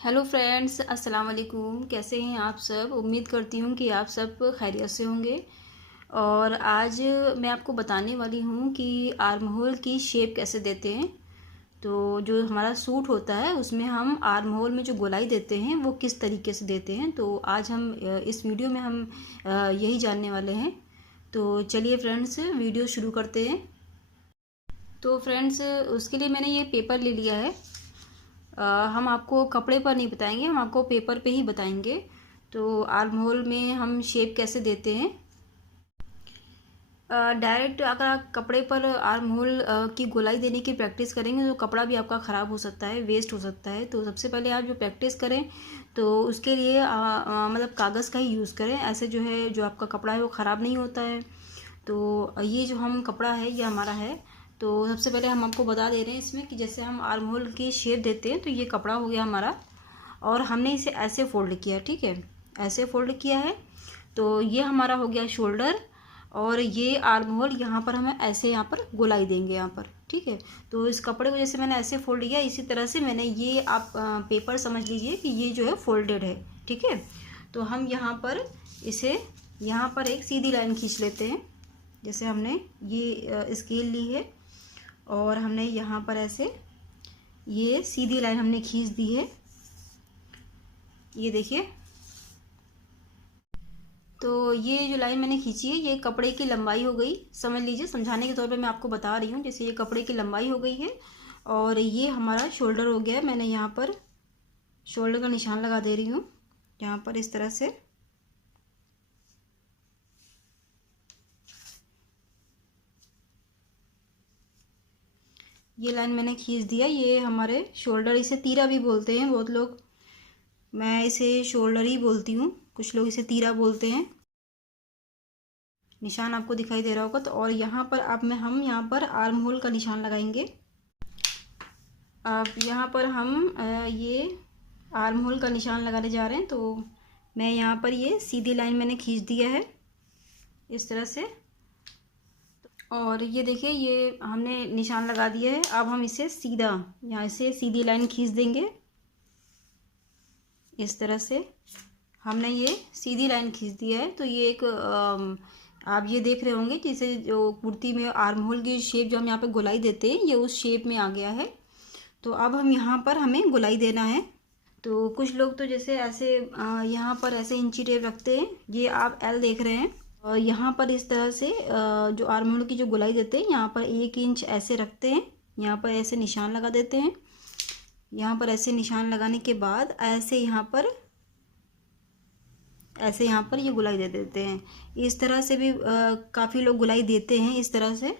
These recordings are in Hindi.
हेलो फ्रेंड्स, अस्सलाम वालेकुम। कैसे हैं आप सब? उम्मीद करती हूँ कि आप सब खैरियत से होंगे। और आज मैं आपको बताने वाली हूँ कि आर्म होल की शेप कैसे देते हैं। तो जो हमारा सूट होता है उसमें हम आर्म होल में जो गोलाई देते हैं वो किस तरीके से देते हैं, तो आज हम इस वीडियो में हम यही जानने वाले हैं। तो चलिए फ्रेंड्स, वीडियो शुरू करते हैं। तो फ्रेंड्स, उसके लिए मैंने ये पेपर ले लिया है। हम आपको कपड़े पर नहीं बताएंगे, हम आपको पेपर पे ही बताएंगे। तो आर्म होल में हम शेप कैसे देते हैं। डायरेक्ट अगर आप कपड़े पर आर्म होल की गोलाई देने की प्रैक्टिस करेंगे तो कपड़ा भी आपका ख़राब हो सकता है, वेस्ट हो सकता है। तो सबसे पहले आप जो प्रैक्टिस करें तो उसके लिए मतलब कागज़ का ही यूज़ करें। ऐसे जो है, जो आपका कपड़ा है वो ख़राब नहीं होता है। तो ये जो हम कपड़ा है ये हमारा है। तो सबसे पहले हम आपको बता दे रहे हैं इसमें कि जैसे हम आर्म होल की शेप देते हैं। तो ये कपड़ा हो गया हमारा और हमने इसे ऐसे फोल्ड किया, ठीक है, ऐसे फोल्ड किया है। तो ये हमारा हो गया शोल्डर और ये आर्म होल यहाँ पर हमें ऐसे यहाँ पर गोलाई देंगे यहाँ पर, ठीक है। तो इस कपड़े को जैसे मैंने ऐसे फोल्ड किया, इसी तरह से मैंने ये आप पेपर समझ लीजिए कि ये जो है फोल्डेड है, ठीक है। तो हम यहाँ पर इसे यहाँ पर एक सीधी लाइन खींच लेते हैं। जैसे हमने ये स्केल ली है और हमने यहाँ पर ऐसे ये सीधी लाइन हमने खींच दी है, ये देखिए। तो ये जो लाइन मैंने खींची है ये कपड़े की लंबाई हो गई, समझ लीजिए, समझाने के तौर पे मैं आपको बता रही हूँ। जैसे ये कपड़े की लंबाई हो गई है और ये हमारा शोल्डर हो गया है। मैंने यहाँ पर शोल्डर का निशान लगा दे रही हूँ, यहाँ पर इस तरह से। ये लाइन मैंने खींच दिया, ये हमारे शोल्डर, इसे तीरा भी बोलते हैं बहुत लोग, मैं इसे शोल्डर ही बोलती हूँ, कुछ लोग इसे तीरा बोलते हैं। निशान आपको दिखाई दे रहा होगा। तो और यहाँ पर अब हम यहाँ पर आर्म होल का निशान लगाएंगे। अब यहाँ पर हम ये आर्म होल का निशान लगाने जा रहे हैं। तो मैं यहाँ पर ये सीधी लाइन मैंने खींच दिया है इस तरह से। और ये देखिए, ये हमने निशान लगा दिया है। अब हम इसे सीधा यहाँ से सीधी लाइन खींच देंगे इस तरह से। हमने ये सीधी लाइन खींच दिया है। तो ये एक आप ये देख रहे होंगे जैसे जो कुर्ती में आर्म होल की शेप जो हम यहाँ पे गोलाई देते हैं ये उस शेप में आ गया है। तो अब हम यहाँ पर हमें गोलाई देना है। तो कुछ लोग तो जैसे ऐसे यहाँ पर ऐसे इंची टेप रखते हैं, ये आप एल देख रहे हैं। और यहाँ पर इस तरह से जो आर्म होल की जो गोलाई देते हैं यहाँ पर 1 इंच ऐसे रखते हैं, यहाँ पर ऐसे निशान लगा देते हैं। यहाँ पर ऐसे निशान लगाने के बाद ऐसे यहाँ पर ये गुलाई दे देते हैं। इस तरह से भी काफ़ी लोग गुलाई देते हैं इस तरह से।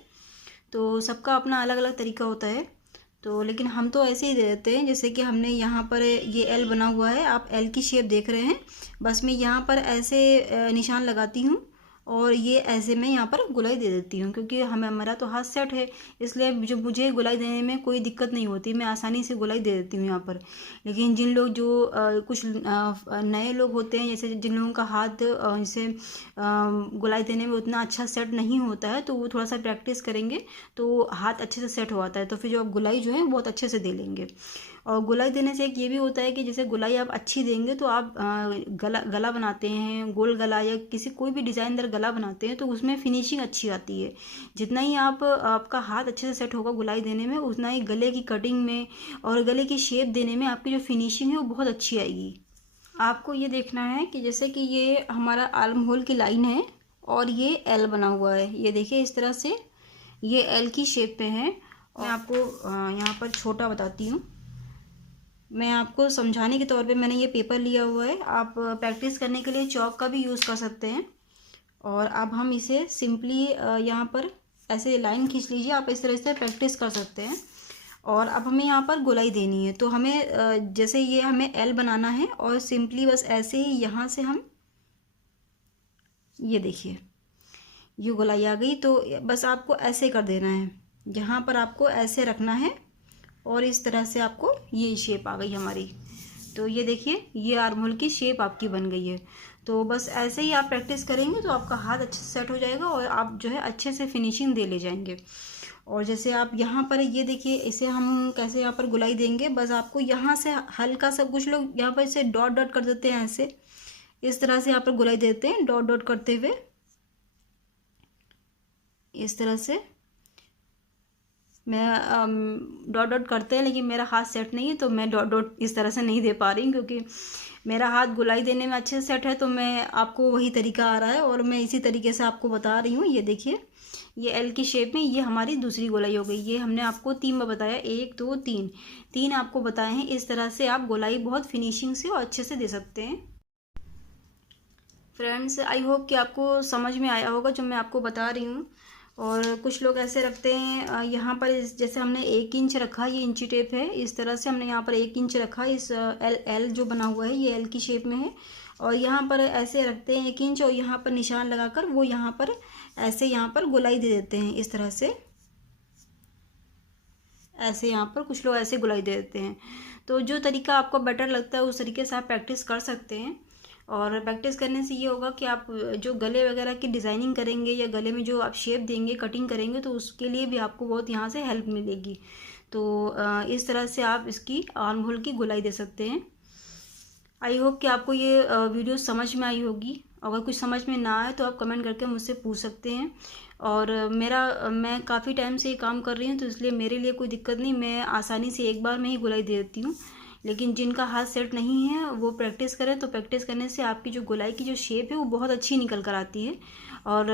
तो सबका अपना अलग अलग तरीका होता है। तो लेकिन हम तो ऐसे ही दे देते हैं, जैसे कि हमने यहाँ पर ये एल बना हुआ है, आप एल की शेप देख रहे हैं। बस मैं यहाँ पर ऐसे निशान लगाती हूँ और ये ऐसे मैं यहाँ पर गुलाई दे देती हूँ, क्योंकि हमारा तो हाथ सेट है, इसलिए जो मुझे गुलाई देने में कोई दिक्कत नहीं होती, मैं आसानी से गुलाई दे देती हूँ यहाँ पर। लेकिन जिन लोग जो कुछ नए लोग होते हैं, जैसे जिन लोगों का हाथ जैसे गुलाई देने में उतना अच्छा सेट नहीं होता है, तो वो थोड़ा सा प्रैक्टिस करेंगे तो हाथ अच्छे से सेट हो आता है। तो फिर जो आप गुलाई जो है बहुत अच्छे से दे लेंगे। और गुलाई देने से एक ये भी होता है कि जैसे गुलाई आप अच्छी देंगे तो आप गला बनाते हैं, गोल गला या किसी कोई भी डिज़ाइनदार गला बनाते हैं तो उसमें फिनिशिंग अच्छी आती है। जितना ही आपका हाथ अच्छे से सेट होगा गुलाई देने में, उतना ही गले की कटिंग में और गले की शेप देने में आपकी जो फिनिशिंग है वो बहुत अच्छी आएगी। आपको ये देखना है कि जैसे कि ये हमारा आर्म होल की लाइन है और ये एल बना हुआ है, ये देखिए इस तरह से ये एल की शेप में है। और मैं आपको यहाँ पर छोटा बताती हूँ, मैं आपको समझाने के तौर पे मैंने ये पेपर लिया हुआ है। आप प्रैक्टिस करने के लिए चॉक का भी यूज़ कर सकते हैं। और अब हम इसे सिंपली यहाँ पर ऐसे लाइन खींच लीजिए, आप इस तरह से प्रैक्टिस कर सकते हैं। और अब हमें यहाँ पर गोलाई देनी है। तो हमें जैसे ये हमें एल बनाना है और सिंपली बस ऐसे ही यहाँ से हम, ये देखिए ये गोलाई आ गई। तो बस आपको ऐसे कर देना है, यहाँ पर आपको ऐसे रखना है और इस तरह से आपको ये शेप आ गई हमारी। तो ये देखिए ये आर्म होल की शेप आपकी बन गई है। तो बस ऐसे ही आप प्रैक्टिस करेंगे तो आपका हाथ अच्छे से सेट हो जाएगा और आप जो है अच्छे से फिनिशिंग दे ले जाएंगे। और जैसे आप यहाँ पर ये देखिए, इसे हम कैसे यहाँ पर गुलाई देंगे, बस आपको यहाँ से हल्का सा, कुछ लोग यहाँ पर इसे डॉट डॉट कर देते हैं, ऐसे इस तरह से यहाँ पर गुलाई देते हैं डॉट डॉट करते हुए, इस तरह से। मैं डॉट डॉट करते हैं, लेकिन मेरा हाथ सेट नहीं है तो मैं डॉट डॉट इस तरह से नहीं दे पा रही हूँ, क्योंकि मेरा हाथ गुलाई देने में अच्छे से सेट है, तो मैं आपको वही तरीका आ रहा है और मैं इसी तरीके से आपको बता रही हूँ। ये देखिए, ये एल की शेप में ये हमारी दूसरी गोलाई हो गई। ये हमने आपको 3 बार बताया, 1 2 3, 3 आपको बताए हैं। इस तरह से आप गोलाई बहुत फिनिशिंग से और अच्छे से दे सकते हैं। फ्रेंड्स, आई होप कि आपको समझ में आया होगा जो मैं आपको बता रही हूँ। और कुछ लोग ऐसे रखते हैं यहाँ पर, जैसे हमने 1 इंच रखा, ये इंची टेप है, इस तरह से हमने यहाँ पर 1 इंच रखा, इस एल जो बना हुआ है ये एल की शेप में है, और यहाँ पर ऐसे रखते हैं 1 इंच, और यहाँ पर निशान लगाकर वो यहाँ पर ऐसे यहाँ पर गोलाई दे देते हैं, इस तरह से ऐसे यहाँ पर कुछ लोग ऐसे गुलाई दे देते हैं। तो जो तरीका आपको बेटर लगता है उस तरीके से आप प्रैक्टिस कर सकते हैं। और प्रैक्टिस करने से ये होगा कि आप जो गले वगैरह की डिज़ाइनिंग करेंगे या गले में जो आप शेप देंगे, कटिंग करेंगे, तो उसके लिए भी आपको बहुत यहाँ से हेल्प मिलेगी। तो इस तरह से आप इसकी आर्म होल की गुलाई दे सकते हैं। आई होप कि आपको ये वीडियो समझ में आई होगी। अगर कुछ समझ में ना आए तो आप कमेंट करके मुझसे पूछ सकते हैं। और मैं काफ़ी टाइम से ये काम कर रही हूँ, तो इसलिए मेरे लिए कोई दिक्कत नहीं, मैं आसानी से एक बार में ही गुलाई दे देती हूँ। लेकिन जिनका हाथ सेट नहीं है वो प्रैक्टिस करें, तो प्रैक्टिस करने से आपकी जो गुलाई की जो शेप है वो बहुत अच्छी निकल कर आती है। और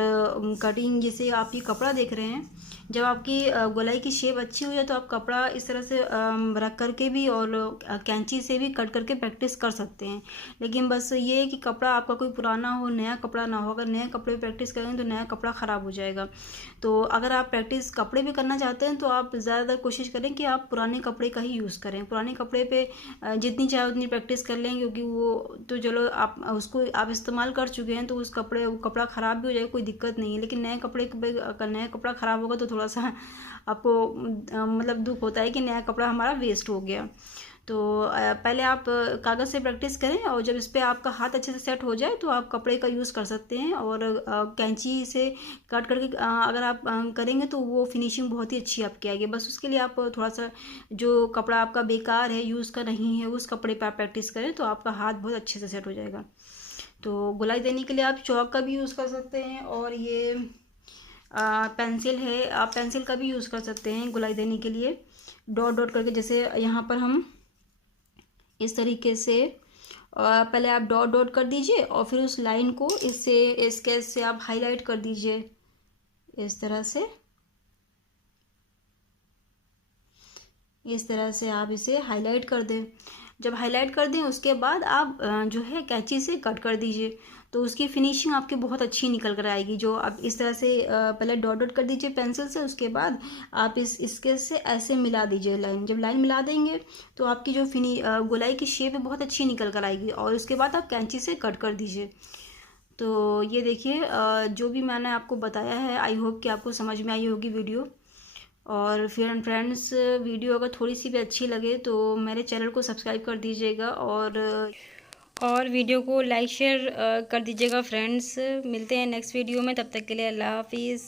कटिंग, जैसे आप ये कपड़ा देख रहे हैं, जब आपकी गोलाई की शेप अच्छी हो जाए तो आप कपड़ा इस तरह से रख करके भी और कैंची से भी कट करके प्रैक्टिस कर सकते हैं। लेकिन बस ये है कि कपड़ा आपका कोई पुराना हो, नया कपड़ा ना हो। अगर नए कपड़े पे प्रैक्टिस करेंगे तो नया कपड़ा ख़राब हो जाएगा। तो अगर आप प्रैक्टिस कपड़े पे करना चाहते हैं तो आप ज़्यादातर कोशिश करें कि आप पुराने कपड़े का ही यूज़ करें। पुराने कपड़े पे जितनी चाहे उतनी प्रैक्टिस कर लें, क्योंकि वो तो चलो आप उसको आप इस्तेमाल कर चुके हैं, तो उस वो कपड़ा ख़राब भी हो जाए कोई दिक्कत नहीं है। लेकिन नए कपड़े पे अगर नया कपड़ा ख़राब होगा तो थोड़ा सा आपको मतलब दुख होता है कि नया कपड़ा हमारा वेस्ट हो गया। तो पहले आप कागज़ से प्रैक्टिस करें, और जब इस पर आपका हाथ अच्छे से सेट हो जाए तो आप कपड़े का यूज़ कर सकते हैं। और कैंची से कट करके अगर आप करेंगे तो वो फिनिशिंग बहुत ही अच्छी आपकी आएगी। बस उसके लिए आप थोड़ा सा, जो कपड़ा आपका बेकार है, यूज़ का नहीं है, उस कपड़े पर आप प्रैक्टिस करें तो आपका हाथ बहुत अच्छे से सेट हो जाएगा। तो गुलाई देने के लिए आप चौक का भी यूज़ कर सकते हैं, और ये पेंसिल है, आप पेंसिल का भी यूज़ कर सकते हैं गुलाई देने के लिए। डॉट डॉट करके, जैसे यहाँ पर हम इस तरीके से पहले आप डॉट डॉट कर दीजिए, और फिर उस लाइन को इससे स्केच से आप हाईलाइट कर दीजिए, इस तरह से। इस तरह से आप इसे हाईलाइट कर दें। जब हाईलाइट कर दें उसके बाद आप जो है कैंची से कट कर दीजिए, तो उसकी फिनिशिंग आपकी बहुत अच्छी निकल कर आएगी। जो आप इस तरह से पहले डॉट डॉट कर दीजिए पेंसिल से, उसके बाद आप इसके से ऐसे मिला दीजिए लाइन। जब लाइन मिला देंगे तो आपकी जो गोलाई की शेप है बहुत अच्छी निकल कर आएगी, और उसके बाद आप कैंची से कट कर दीजिए। तो ये देखिए, जो भी मैंने आपको बताया है, आई होप कि आपको समझ में आई होगी वीडियो। और फिर फ्रेंड्स, वीडियो अगर थोड़ी सी भी अच्छी लगे तो मेरे चैनल को सब्सक्राइब कर दीजिएगा, और वीडियो को लाइक शेयर कर दीजिएगा फ्रेंड्स। मिलते हैं नेक्स्ट वीडियो में, तब तक के लिए अल्लाह हाफिज़।